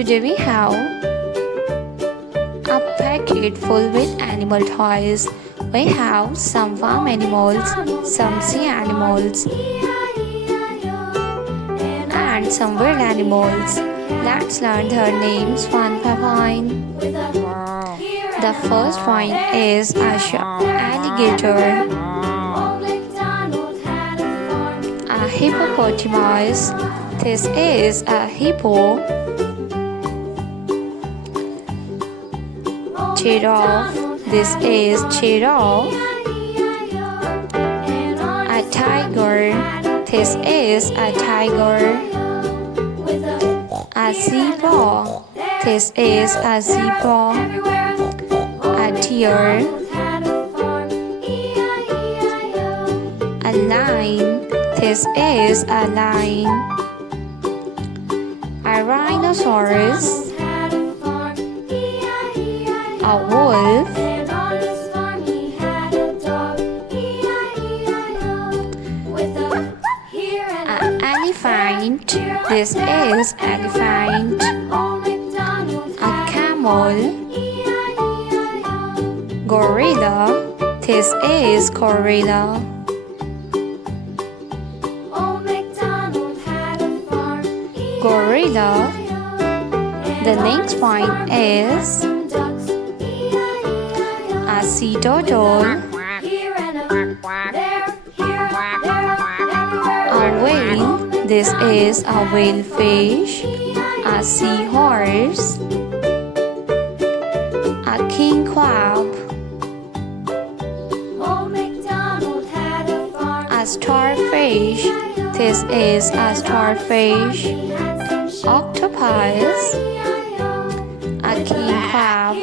Today we have a packet full with animal toys. We have some farm animals, some sea animals, and some wild animals. Let's learn their names one by one. The first one is a alligator, a hippopotamus. This is a hippo. Giraffe. This is giraffe. A tiger. This is a tiger. A zebra. This is a zebra. A deer. A lion. This is a lion. A rhinoceros. A wolf. An elephant. This is elephant. A camel. Gorilla. This is gorilla. Gorilla. The next one is a sea turtle, a whale. This is a whale fish. A seahorse, a king crab, a starfish. This is a starfish. Octopus, a king crab,